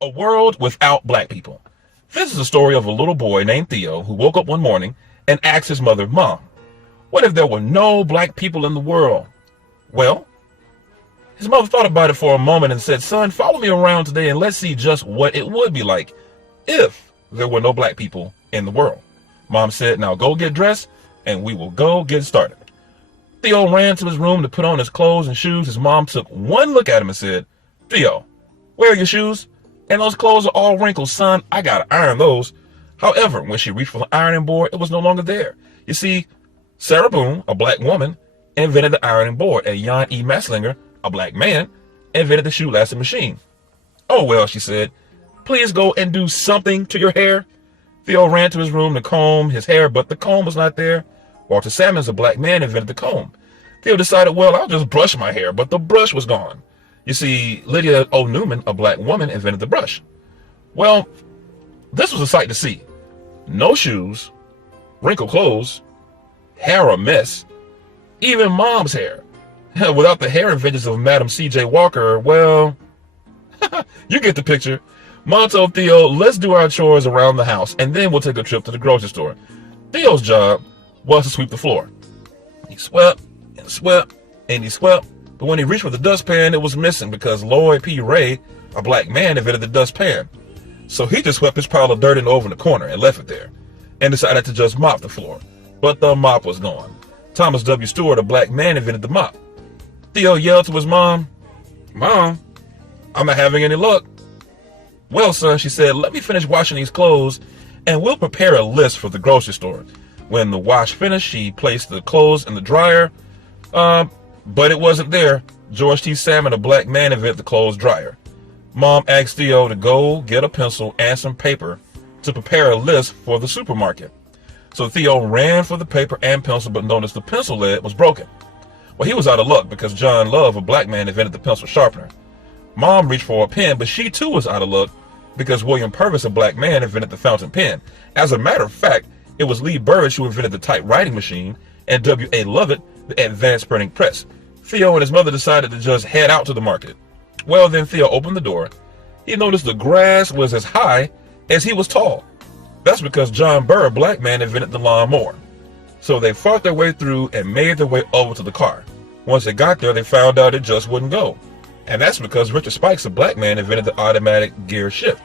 A world without black people. This is a story of a little boy named Theo who woke up one morning and asked his mother, Mom, what if there were no black people in the world? Well, his mother thought about it for a moment and said, Son, follow me around today and let's see just what it would be like if there were no black people in the world. Mom said, now go get dressed and we will go get started. Theo ran to his room to put on his clothes and shoes. His mom took one look at him and said, Theo, where are your shoes? And those clothes are all wrinkled, son. I gotta iron those. However, when she reached for the ironing board, it was no longer there. You see, Sarah Boone, a black woman, invented the ironing board, and Jan E. Messlinger, a black man, invented the shoe lasting machine. Oh, well, she said, please go and do something to your hair. Theo ran to his room to comb his hair, but the comb was not there. Walter Sammons, a black man, invented the comb. Theo decided, well, I'll just brush my hair, but the brush was gone. You see, Lydia O. Newman, a black woman, invented the brush. Well, this was a sight to see. No shoes, wrinkled clothes, hair a mess, even Mom's hair. Without the hair inventions of Madam C.J. Walker, well, you get the picture. Mom told Theo, let's do our chores around the house, and then we'll take a trip to the grocery store. Theo's job was to sweep the floor. He swept and swept and he swept, but when he reached for the dustpan, it was missing because Lloyd P. Ray, a black man, invented the dustpan. So he just swept his pile of dirt over in the corner and left it there, and decided to just mop the floor. But the mop was gone. Thomas W. Stewart, a black man, invented the mop. Theo yelled to his mom, Mom, I'm not having any luck. Well, son, she said, let me finish washing these clothes, and we'll prepare a list for the grocery store. When the wash finished, she placed the clothes in the dryer, but it wasn't there. George T. Salmon, a black man, invented the clothes dryer. Mom asked Theo to go get a pencil and some paper to prepare a list for the supermarket. So Theo ran for the paper and pencil, but noticed the pencil lead was broken. Well, he was out of luck because John Love, a black man, invented the pencil sharpener. Mom reached for a pen, but she too was out of luck because William Purvis, a black man, invented the fountain pen. As a matter of fact, it was Lee Burridge who invented the typewriting machine and W.A. Lovett, the advanced printing press. Theo and his mother decided to just head out to the market. Well, then Theo opened the door. He noticed the grass was as high as he was tall. That's because John Burr, a black man, invented the lawnmower. So they fought their way through and made their way over to the car. Once they got there, they found out it just wouldn't go. And that's because Richard Spikes, a black man, invented the automatic gear shift.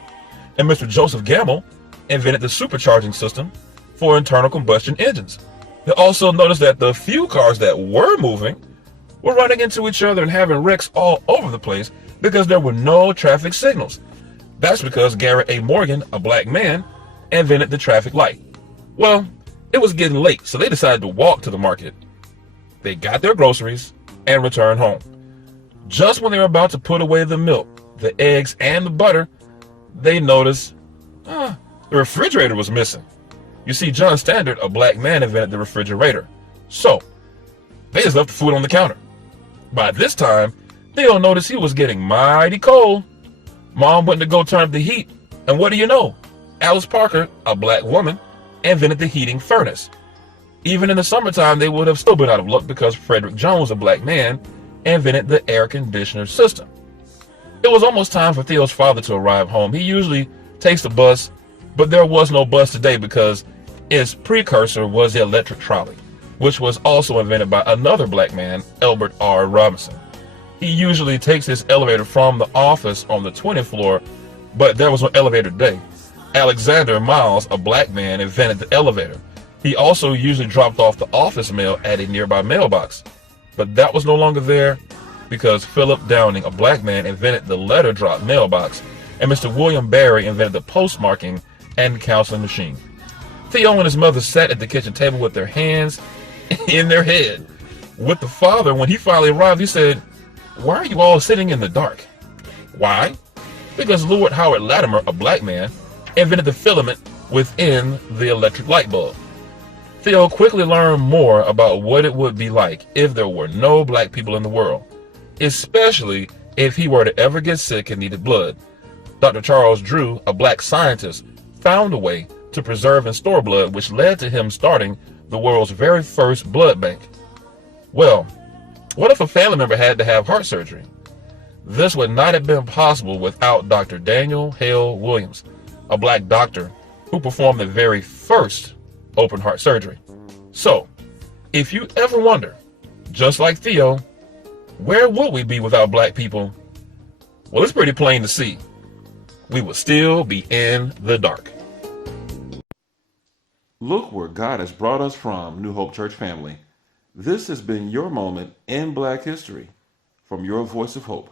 And Mr. Joseph Gamble invented the supercharging system for internal combustion engines. They also noticed that the few cars that were moving were running into each other and having wrecks all over the place because there were no traffic signals. That's because Garrett A. Morgan, a black man, invented the traffic light. Well, it was getting late, so they decided to walk to the market. They got their groceries and returned home. Just when they were about to put away the milk, the eggs, and the butter, they noticed the refrigerator was missing. You see, John Standard, a black man, invented the refrigerator. So, they just left the food on the counter. By this time, Theo noticed he was getting mighty cold. Mom went to go turn up the heat, and what do you know? Alice Parker, a black woman, invented the heating furnace. Even in the summertime, they would have still been out of luck because Frederick Jones, a black man, invented the air conditioner system. It was almost time for Theo's father to arrive home. He usually takes the bus, but there was no bus today because its precursor was the electric trolley, which was also invented by another black man, Elbert R. Robinson. He usually takes his elevator from the office on the 20th floor, but there was no elevator today. Alexander Miles, a black man, invented the elevator. He also usually dropped off the office mail at a nearby mailbox, but that was no longer there because Philip Downing, a black man, invented the letter drop mailbox, and Mr. William Barry invented the postmarking and counseling machine. Theo and his mother sat at the kitchen table with their hands in their head. With the father, when he finally arrived, he said, "Why are you all sitting in the dark?" Why? Because Lord Howard Latimer, a black man, invented the filament within the electric light bulb. Theo quickly learned more about what it would be like if there were no black people in the world, especially if he were to ever get sick and needed blood. Dr. Charles Drew, a black scientist, found a way to preserve and store blood, which led to him starting the world's very first blood bank. Well, what if a family member had to have heart surgery? This would not have been possible without Dr. Daniel Hale Williams, a black doctor who performed the very first open heart surgery. So, if you ever wonder, just like Theo, where would we be without black people? Well, it's pretty plain to see. We would still be in the dark. Look where God has brought us from, New Hope Church family. This has been your moment in Black history from your voice of hope.